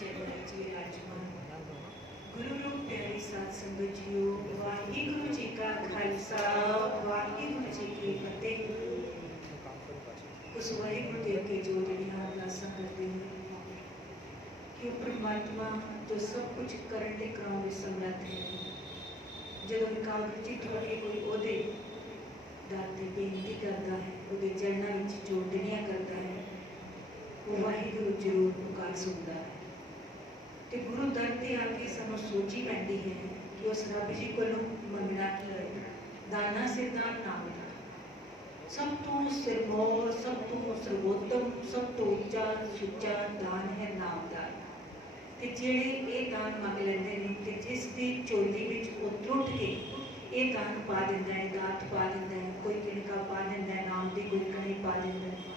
चरणों में विराजमान गुरु रूप प्यारी साध संगत जीओ, वाहिगुरु जी का खालसा वाहिगुरु जी की फतेह। उस वाहिगुरु देव के जो जड़ियां अरदासां करते हैं कि परमात्मा जो सब कुछ करने कराने में समर्थ है, जदों एकाग्रचित होकर कोई ओदे दर ते बेनती करता है, ओदे चरणों में जोड़नियां करता है, वो वाहिगुरु जरूर पुकार सुनता है। तो गुरु दर ते आके सानू सोची पैंदी है कि उस रब जी को मंगना की है। दाना सिर दान नाम दा सब तो सिरमौर, सब तो सर्वोत्तम, सब तो उच्चा सुच्चा दान है नाम दान। ते जेड़े ये दान मंग लेंदे ने ते जिस दी झोली विच वो त्रुट के ये दान पा दिंदा है, दात पा दिंदा है, कोई किणका पा दिंदा है, नाम दी कोई कणी पा दिंदा है,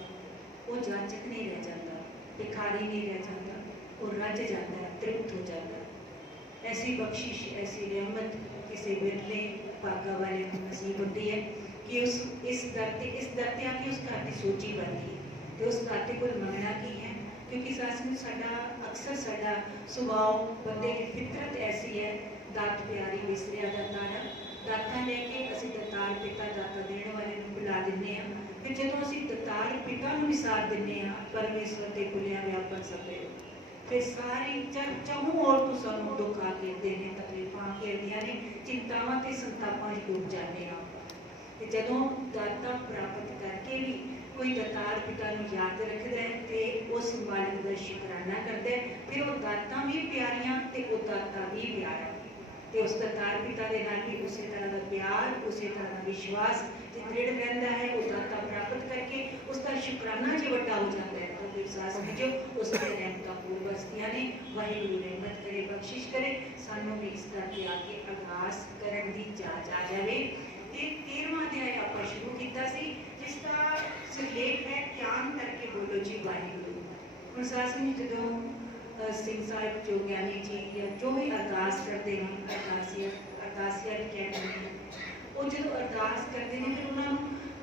वो जाचक नहीं रह जाता, भिखारी नहीं रह जाता, वो रज जाता है, तृप्त हो जाता है। ऐसी बख्शिश, ऐसी रहमत किसी बिरले भागा वाले को नसीब होती है कि उस इस दर आके उस घर की सोची बनती है। तो उस घर कोई मंगना की है, क्योंकि साडा अक्सर साडा सुभाव बंदे की फितरत ऐसी है, दात प्यारी विसरिया दा तारा, दाता लेके असीं दतार पिता दाता देने वाले नूं भुला दिंदे हां। फिर जदों असीं दतार पिता नूं विसार दिंदे हां, परमेश्वर ते भुलिया व्यापन सभे, फिर सारी चाहों और तो सानूं दुख आ घेरदे ने, तकलीफां घेरदियां ने, चिंतावां ते संतापां च डूब जांदे हां। ते जदों दाता प्राप्त करके भी कोई दतार पिता नूं याद रखदा है ते उस मालिक दा शुकराना करदा है, फिर वो दातां भी प्यारियां ते वो दाता भी प्यारा। तो उस दतार पिता के नाल भी उसी तरह का प्यार, उसी तरह का विश्वास दृढ़ रहता है। वो दाता प्राप्त करके उसका शुकराना जो वड्डा हो जाता है, तो फिर सास जो उसके रहमतां पूर्व बसदियां ने। वाहिगुरू रहमत करे, बख्शिश करे, सानू भी इस करके आके अरदास करन दी जाच आ जाए। ये 13वां अध्याय आपां शुरू कीता सी, जिसका सुलेख है ध्यान करके बोलो जी वाहिगुरू। हुण सास जी जदों सिंह साहिब जो ज्ञानी जी या जो भी अरदास करते हैं, अरदासिया भी कहते हैं, वो जो अरदास करते हैं फिर उन्होंने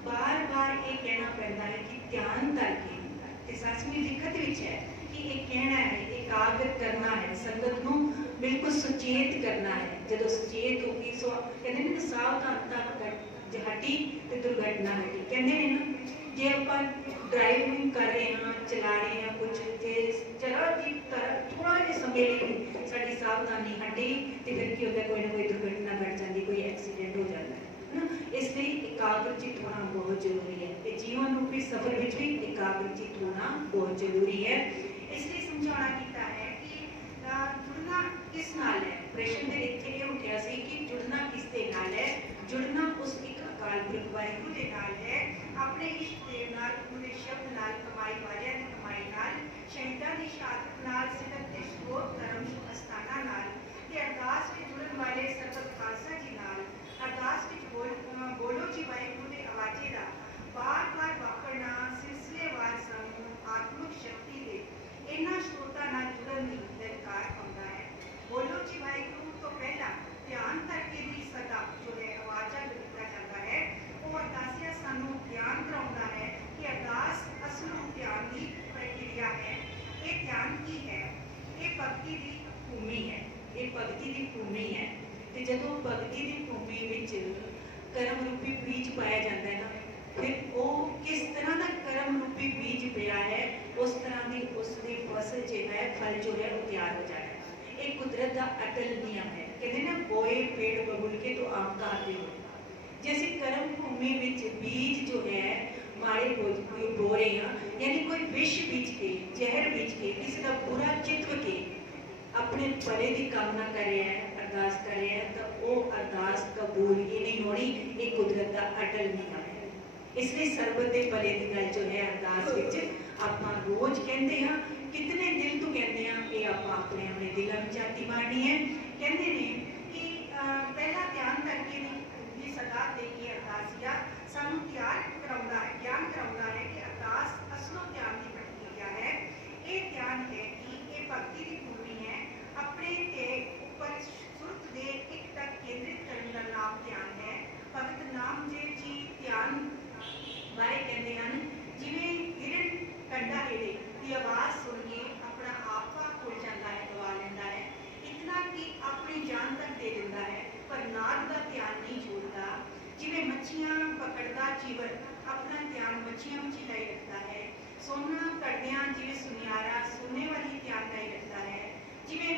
बार बार ये कहना पैंदा है कि ध्यान करके। सचमुच दिक्कत विच है कि ये कहना है, एकाग्र करना है, संगत नूं बिल्कुल सुचेत करना है। जदों सुचेत होगी सो कहते हैं सावधानता हटी तो दुर्घटना हटी। कहते हैं ना, जे आपां ड्राइविंग कर रहे हैं, चला रहे हैं कुछ, जरा जी थोड़ा जिहा समय लिए साडी सावधानी हटी तो फिर की होता है, कोई ना कोई दुर्घटना घट जाती, कोई एक्सीडेंट हो जाता है ना। इसलिए एकाग्रचित होना बहुत जरूरी है। ये जीवन रूपी सफर में भी एकाग्रचित होना बहुत जरूरी है। इसलिए समझाना कीता है कि जुड़ना किस नाल है। प्रश्न में इत्थे ये उठिया सी कि जुड़ना किस दे नाल है। जुड़ना उस एक अकाल पुरख वाहिगुरू दे नाल है, अपने इष्ट देव नाल, उनके शब्द नाल, कमाई वालियां दी कमाई नाल, शहीदां दी शहादत नाल, सिदक ते शोक धर्म अस्थाना नाल, ते अरदास विच जुड़न वाले सरबत खालसा जी नाल। अरदास विच बोलो जी वाहिगुरू दे आवाजे दा बार बार वापरना सिलसिलेवार सानू आत्मिक शक्ति दे इन्हां स्रोतां नाल जुड़न दी दरकार पाउंदा है। बोलो जी वाहिगुरू तो पहला ध्यान करके भी सदा जो है आवाजा जो दिता जाता है, वो अरदासिया सानू ध्यान कराउंदा है कि अरदास असलों ध्यान की प्रक्रिया है। ये ध्यान की है, ये भक्ति की भूमि है, ये भक्ति की भूमि है। तो जदों भक्ति की भूमि विच कर्म रूपी बीज पाया जाता है ना, फिर वो किस तरह का कर्म रूपी बीज पिया है, उस तरह की उसकी फसल जो है, फल जो है वो तैयार हो जाए। एक कुदरत का अटल नियम है। कहते ना, बोए पेड़ बबूल के तो आम कहाते हो। जैसे कर्म भूमि विच बीज जो है माड़े बो रहे हैं, यानी कोई विष बीज के, जहर बीज के, किसी का बुरा चित्व के अपने भले की कामना कर रहे हैं, अरदास कर रहे हैं, तो वो अरदास कबूल ही नहीं होनी। ये कुदरत का अटल नियम है। इसलिए सरबत के भले की गल जो है अरदास विच आपां रोज कहते हैं, कितने दिल तो कहते हैं कि आपां अपने अपने दिलों में झाती मारनी है। कहते हैं कि पहला ध्यान करके भी सदा देगी अरदासिया सानू तैयार कराउंदा है, ज्ञान कराउंदा है कि अरदास असलों ध्यान की प्रक्रिया है। ये ध्यान है कि ये भक्ति की भूमि है। अपने ते ऊपर सुरत दे एक तक केंद्रित करने का नाम ध्यान है। भगत नामदेव जी ध्यान बारे कहते हैं, जिवें हिरण कंडा हेड़े की आवाज़ सुन के अपना आपा खुल जाता जिवें मच्छियां पकड़दा चीवर अपना ध्यान मच्छियां में लाई रखता है, सोना करदियां जिवें सुनियारा सोने वाली ध्यान लाई रखता है, जिवें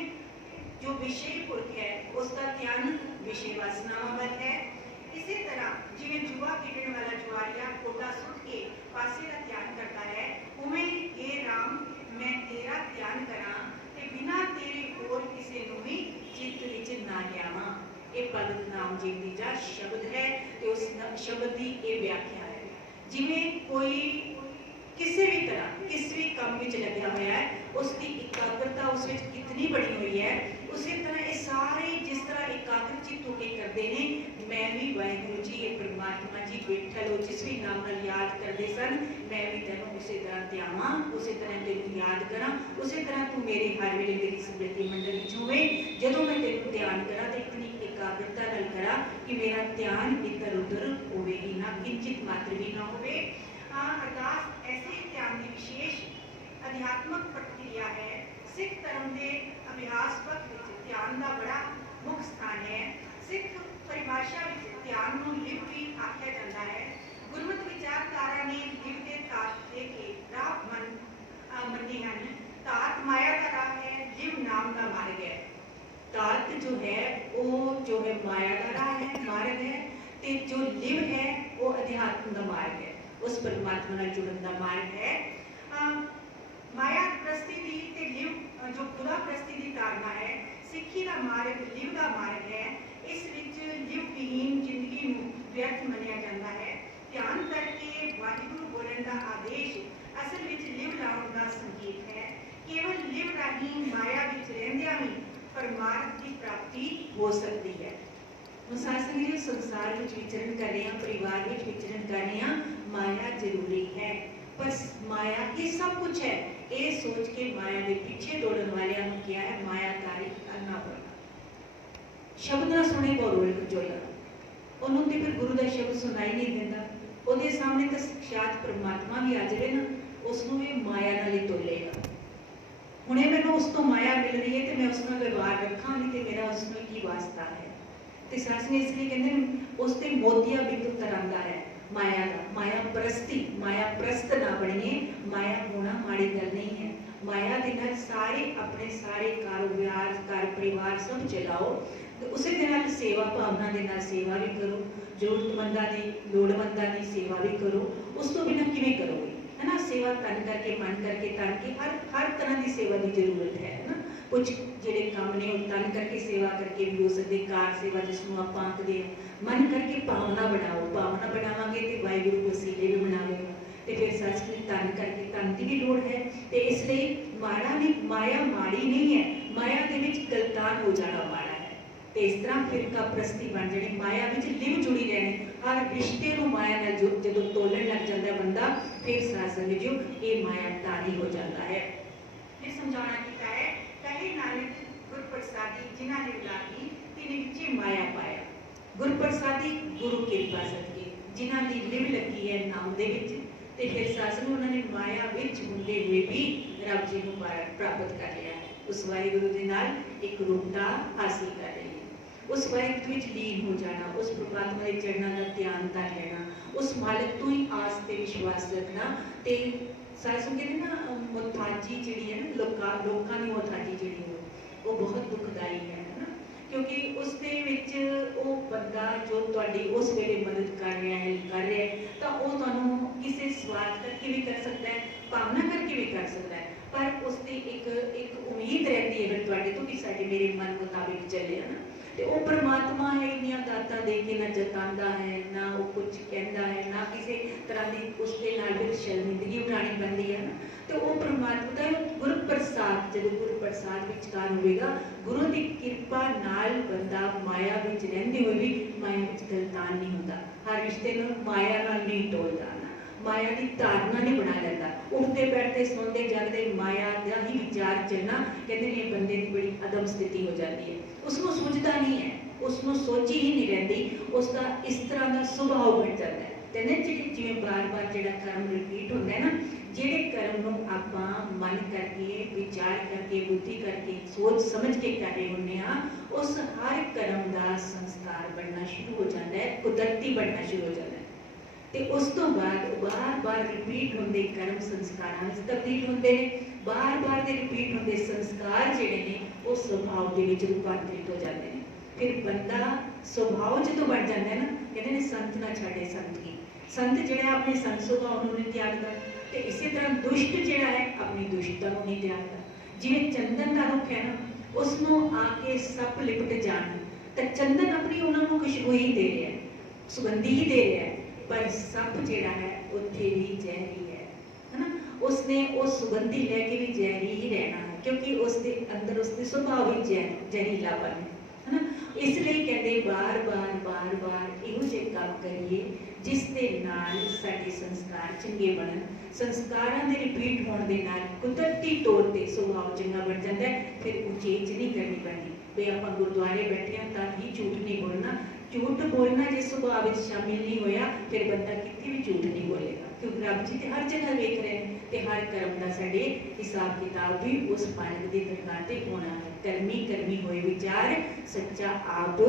जो विषय पुरख है उसका ध्यान विषय वासनावां वाल है, इसी तरह जिवें जुआ खेडण वाला जुआरिया कोटा सुट के पासे का ध्यान करता है, उवें हे राम मैं तेरा ध्यान करा ते बिना तेरे होर किसे नूं भी चित्त विच ना लियावां। ये भगत नाम जी दी जा शब्द है ते उस शब्द की ये व्याख्या है। जिवें कोई किसी भी तरह किस भी काम विच लग्या होया है उसकी एकाग्रता उस विच कितनी बड़ी हुई है, उसी तरह ये सारे जिस तरह एकाग्र चित्त होके करते हैं, मैं भी वाहिगुरु जी ये परमात्मा जी बैठा लो जिस भी नाम नाल याद करते सन, मैं भी तेनों उसी तरह ध्यावां, उसी तरह तेनों याद करा, उसी तरह तू मेरे हर वेले मेरी स्मृति मंडल विच होवे, जदों मैं तेनों ध्यान करा तो इतनी एकाग्रता नाल करा कि मेरा ध्यान इधर उधर होवे ही ना, किंचित मात्र भी ना होवे। अरदास ऐसे ध्यान की विशेष अध्यात्मक प्रक्रिया है। सिख धर्म के अभ्यास पथ ध्यान का बड़ा मुख्य स्थान है। सिख परिभाषा में ध्यान को लिव भी आख्या जाता है। गुरमत विचारधारा ने लिव के तात दे के राह मन्ने हैं। तात माया का राह है, लिव नाम का मार्ग है। तात जो है वो जो है माया का राह है, मार्ग है, ते जो लिव है वो अध्यात्म का मार्ग है, उस परमात्मा नाल जुड़न का मार्ग है। माया प्रस्ति दी ते लिव जो खुदा प्रस्ति दी धारणा है, सिक्खी का मार्ग लिव का मार्ग है। इस विच लिव विहीन जिंदगी नूं व्यर्थ मनिया जाता है। ध्यान करके वाहिगुरु बोलण का आदेश असल विच लिव लाउण का संकेत है। केवल लिव राही माया विच रहिंदियां भी परमार्थ की प्राप्ति हो सकती है। सासंग जी संसार विच विचरण कर रहे हैं, परिवार विच विचरण कर रहे हैं, माया जरूरी है, बस माया ये सब कुछ है, ये सोच के माया के पीछे दौड़न वालियां नूं क्या है मायाकारी करना पड़ना। शब्द ना सुने को रोल कचोला, उन्होंने तो फिर गुरु का शब्द सुनाई नहीं देता, ਉਹਦੇ सामने तो साक्षात परमात्मा भी आ जाए ना, उसनों भी माया नाल ही तोलेगा। हुणे मैनूं उस तो माया मिल रही है तो मैं उस नाल व्यवहार रखा नहीं तो मेरा उसमें की वास्ता है। तो सास ने इसलिए कहते उसते मोतिया बिंदु तरंदा है माया का, माया प्रस्ती, माया प्रस्त ना बनिए, माया होना माड़ी गल नहीं है। माया के नाल सारे अपने सारे कारोबार घर परिवार सब चलाओ, तो उसी के नाल सेवा भावना के नाल सेवा भी करो, जरूरतमंदा की लोड़वंदा की सेवा भी करो, उस तो बिना किवें करोगे, है ना। सेवा तन करके मन करके तन के हर तरह की सेवा की जरूरत है ना। कुछ जिहड़े काम ने तन करके सेवा करके भी हो सकते, कार सेवा जिसनों आप आखदे मन करके भावना बनाओ, भावना बनावांगे तो वाहिगुरु वसीले भी बनावेगा, तो फिर सच में तन करके तन की भी लोड़ है। तो इसलिए माड़ा नहीं, माया माड़ी नहीं है, माया के विच गलतान हो जाना माड़ा है। तो इस तरह फिरका प्रस्ती बन जाने, माया विच लिव जुड़ी रहनी, हर रिश्ते को माया नाल जदों तोलन लग जाता बंदा, फिर सासंग जो ये मायादारी हो जाता है। ये समझाना कीता है, कहे नानक गुर प्रसादी जिन्हां ने लागी तिने विच माया पाया। गुर प्रसादी गुरु कृपा सदके जिन्हां दी लिव लगी है नाम दे विच, ते फिर सासंग उन्होंने माया विच हुंदे हुए भी रब जी को प्राप्त कर लिया है। उस वाहिगुरु दे नाल एक रूपता हासिल कर रही है, उस वाहिगुरु विच लीन हो जाना, उस परमात्मा के चरणों का ध्यान कर लेना, उस मालिक तो ही आस ते विश्वास रखना। ते सासंग कहते ना मुताजी जिहड़ी है ना, लोकां दी मुताजी जिहड़ी वो बहुत दुखदाई है ना, क्योंकि उसके विच वो बंदा जो तुहाडी उस वेले मदद कर रहा है तो वो तुहानूं किसी स्वार्थ करके भी कर सकता है, भावना करके भी कर सकता है, पर उसकी एक उम्मीद रहती है फिर तुहाडे तो कि साडे मेरे मन मुताबिक चले है ना। तो वो परमात्मा है, इन्नियां दातां दे के ना जतांदा है, ना वो कुछ कहता है, ना किसी तरह की उसके नाल फिर शर्मिंदगी बनानी बनती है ना। तो वो परमात्मा का गुर प्रसाद, जब गुर प्रसाद विचकार होगा, गुरु की कृपा नाल बंदा माया विच रहिंदे होए भी माया विच गलतान नहीं होता, हर रिश्ते नूं माया नाल नहीं तोलदा ना, माया की धारणा नहीं बना लेता। उठते बैठते सोते जागते माया का ही विचार चलना, कहते ये बंदे की बड़ी अदम स्थिति हो जाती है, उसको सूझता नहीं है, उसको सोची ही नहीं रहती, उसका इस तरह का सुभाव बन जाता है। कहते जिवें बार बार जो कर्म रिपीट होंदा है ना, ਜਿਹੜੇ ਕਰਮ ਨੂੰ ਆਪਾਂ ਮਨ ਕਰਕੇ ਵਿਚਾਰ ਕਰਕੇ ਬੁੱਧੀ ਕਰਕੇ ਸੋਚ ਸਮਝ ਕੇ ਕਰ ਰਹੇ ਹੁੰਦੇ ਹਾਂ, ਉਸ ਹਰ ਕਰਮ ਦਾ ਸੰਸਕਾਰ ਬਣਨਾ ਸ਼ੁਰੂ ਹੋ ਜਾਂਦਾ ਹੈ, ਕੁਦਰਤੀ ਬਣਨਾ ਸ਼ੁਰੂ ਹੋ ਜਾਂਦਾ ਹੈ। ਤੇ ਉਸ ਤੋਂ ਬਾਅਦ ਬਾਰ-ਬਾਰ ਰਿਪੀਟ ਹੁੰਦੇ ਕਰਮ ਸੰਸਕਾਰਾਂ ਵਿੱਚ ਤਬਦੀਲ ਹੁੰਦੇ ਨੇ। ਬਾਰ-ਬਾਰ ਦੇ ਰਿਪੀਟ ਹੁੰਦੇ ਸੰਸਕਾਰ ਜਿਹੜੇ ਨੇ ਉਹ ਸੁਭਾਅ ਦੇ ਵਿੱਚ ਰੂਪਾਂਤਰਿਤ ਹੋ ਜਾਂਦੇ ਨੇ। ਫਿਰ ਬੰਦਾ ਸੁਭਾਅ ਜਦੋਂ ਬਣ ਜਾਂਦਾ ਹੈ ਨਾ, ਕਹਿੰਦੇ ਨੇ ਸੰਤ ਨਾ ਛੱਡੇ ਸੰਤ ਕੀ। ਸੰਤ ਜਿਹੜਾ ਆਪਣੇ ਸੰਤ ਸੁਭਾਅ ਨੂੰ ਨਹੀਂ ਤਿਆਗਦਾ, ਤੇ ਇਸੇ ਤਰ੍ਹਾਂ ਦੁਸ਼ਟ ਜਿਹੜਾ ਹੈ ਆਪਣੀ ਦੁਸ਼ਟਤਾ ਨੂੰ ਨਹੀਂ ਤਿਆਗਦਾ। ਜਿਵੇਂ ਚੰਦਨ ਦਾ ਰੁੱਖ ਹੈ ਨਾ, ਉਸ ਨੂੰ ਆ ਕੇ ਸੱਪ ਲਿਪਟ ਜਾਣ ਤਾਂ ਚੰਦਨ ਆਪਣੀ ਉਹਨਾਂ ਨੂੰ ਖੁਸ਼ਬੂ ਹੀ ਦੇ ਰਿਹਾ, ਸੁਗੰਧੀ ਹੀ ਦੇ ਰਿਹਾ, ਪਰ ਸੱਪ ਜਿਹੜਾ ਹੈ ਉੱਥੇ ਵੀ ਜ਼ਹਿਰੀ ਹੈ ਨਾ। ਉਸਨੇ ਉਹ ਸੁਗੰਧੀ ਲੈ ਕੇ ਵੀ ਜ਼ਹਿਰੀ ਹੀ ਰਹਿਣਾ ਹੈ, ਕਿਉਂਕਿ ਉਸਦੇ ਅੰਦਰ ਉਸਦੇ ਸੁਭਾਅ ਵਿੱਚ ਜ਼ਹਿਰੀਲਾਪਨ ਹੈ ਨਾ। ਇਸ ਲਈ ਕਹਿੰਦੇ ਬਾਰ-ਬਾਰ ਇਹੋ ਜਿਹੇ ਕੰਮ ਕਰੀਏ ਜਿਸ ਦੇ ਨਾਲ ਸਾਡੇ ਸੰਸਕਾਰ ਚੰਗੇ ਬਣਨ। ਸੰਸਕਾਰਾਂ ਦੇ ਰਿਪੀਟ ਹੋਣ ਦੇ ਨਾਲ ਕੁਦਰਤੀ ਤੌਰ ਤੇ ਸੁਭਾਅ ਚੰਗਾ ਬਣ ਜਾਂਦਾ ਹੈ। ਫਿਰ ਉਚੇਚ ਨਹੀਂ ਕਰਨੀ ਪੈਂਦੀ ਵੀ ਆਪਾਂ ਗੁਰਦੁਆਰੇ ਬੈਠੇ ਹਾਂ ਤਾਂ ਹੀ ਝੂਠ ਨਹੀਂ ਬੋਲਣਾ। ਝੂਠ ਬੋਲਣਾ ਜੇ ਸੁਭਾਅ ਵਿੱਚ ਸ਼ਾਮਿਲ ਨਹੀਂ ਹੋਇਆ, ਫਿਰ ਬੰਦਾ ਕਿਤੇ ਵੀ ਝੂਠ ਨਹੀਂ ਬੋਲੇਗਾ, ਕਿਉਂਕਿ ਰੱਬ ਜੀ ਤੇ ਹਰ ਜਗ੍ਹਾ ਵੇਖ ਰਹੇ ਨੇ ਤੇ ਹਰ ਕਰਮ ਦਾ ਸਾਡੇ ਹਿਸਾਬ ਕਿਤਾਬ ਵੀ ਉਸ ਮਾਲਕ ਦੀ ਦਰਗਾਹ ਤੇ ਹੋਣਾ ਹੈ। ਕਰਮੀ ਹੋਏ ਵਿਚਾਰ, ਸੱਚਾ ਆਪ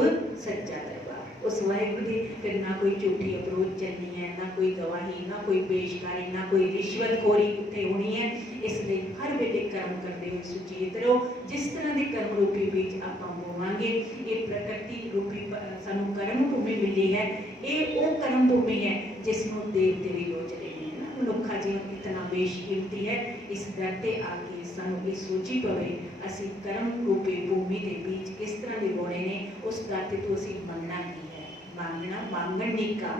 ਸੱਚਾ ਦਰਬਾਰ। ਉਸ ਵਾਹਿਗੁਰੂ ਦੀ ਫਿਰ ਨਾ ਕੋਈ ਝੂਠੀ ਅਪਰੋਚ ਚੱਲਣੀ ਹੈ, ਨਾ ਕੋਈ ਗਵਾਹੀ, ਨਾ ਕੋਈ ਪੇਸ਼ਕਾਰੀ, ਨਾ ਕੋਈ ਰਿਸ਼ਵਤਖੋਰੀ ਉੱਥੇ ਹੋਣੀ ਹੈ। ਇਸ ਲਈ ਹਰ ਵੇਲੇ ਕਰਮ ਕਰਦੇ ਹੋਏ ਸੁਚੇਤ ਰਹੋ। ਜਿਸ ਤਰ੍ਹਾਂ ਦੇ ਕਰਮ ਰੂਪੀ ਬੀਜ ਆਪਾਂ ਬੋਵਾਂਗੇ, ਇਹ ਪ੍ਰਕਿਰਤੀ ਰੂਪੀ ਸਾਨੂੰ ਕਰਮ ਭੂਮੀ ਮਿਲੀ ਹੈ। ਇਹ ਉਹ ਕਰਮ ਭੂਮੀ ਹੈ ਜਿਸ ਨੂੰ ਦੇਵਤੇ ਵੀ ਲੋਚ ਰਹੇ ਨੇ। ਮਨੁੱਖਾ ਜੀਵਨ ਇਤਨਾ ਬੇਸ਼ਕੀਮਤੀ ਹੈ। ਇਸ ਦਰ ਤੇ ਆ ਕੇ ਸਾਨੂੰ ਇਹ ਸੋਚੀ ਪਵੇ ਅਸੀਂ ਕਰਮ ਰੂਪੀ ਭੂਮੀ ਦੇ ਬੀਜ ਕਿਸ ਤਰ੍ਹਾਂ ਦੇ ਬੋਣੇ ਨੇ। ਉਸ ਦਰ ਤੇ ਤੋਂ ਅਸੀਂ ਮੰਗਣਾ ਕੀ ਹੈ? मांगण नहीं का,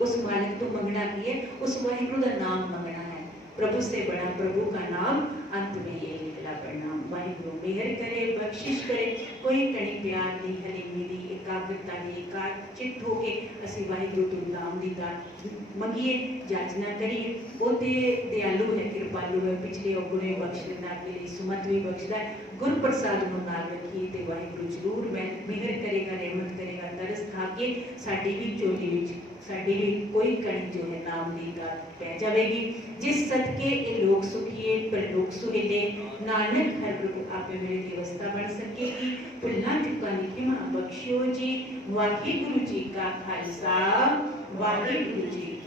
उस मालिक तो मंगना की है, उस वाहिगुरु का नाम मंगना है। प्रभु से बड़ा प्रभु का नाम, अंत में ये निकला परिणाम। वाहिगुरु मेहर करे, बख्शिश करे। कोई कणी प्यार दी, हलीमी दी, एकाग्रता दी, एकाग्र चित्त होके असी वाहिगुरु तो नाम दी दात मंगीए, याचना करिए। वो ते दयालु है, कृपालु है, पिछले अवगुणे बख्श देना, अगले सुमत भी बख्शदा है। गुरु प्रसाद ਨੂੰ ਨਾਲ ਰੱਖੀਏ ਤੇ ਵਾਹਿਗੁਰੂ ਜ਼ਰੂਰ ਮਿਹਰ ਕਰੇਗਾ, ਰਹਿਮਤ ਕਰੇਗਾ। ਤਰਸ ਖਾ ਕੇ ਸਾਡੀ ਵੀ ਝੋਲੀ ਵਿੱਚ ਸਾਡੀ ਵੀ ਕੋਈ ਕਣੀ ਜੋ ਹੈ ਨਾਮ ਦੀ ਦਾਤ ਪੈ ਜਾਵੇਗੀ। ਜਿਸ ਸਦਕੇ ਇਹ ਲੋਕ ਸੁਖੀਏ ਪਰਲੋਕ ਸੁਹੇਲੇ, ਨਾਨਕ ਹਰ ਪ੍ਰਭੂ ਆਪੇ ਮੇਰੇ ਦੀ ਅਵਸਥਾ ਬਣ ਸਕੇਗੀ। ਭੁੱਲਾਂ ਚੁੱਕਾਂ ਦੀ ਖਿਮਾ ਬਖਸ਼ਿਓ ਜੀ। ਵਾਹਿਗੁਰੂ ਜੀ ਕਾ ਖਾਲਸਾ, ਵਾਹਿਗੁਰੂ ਜੀ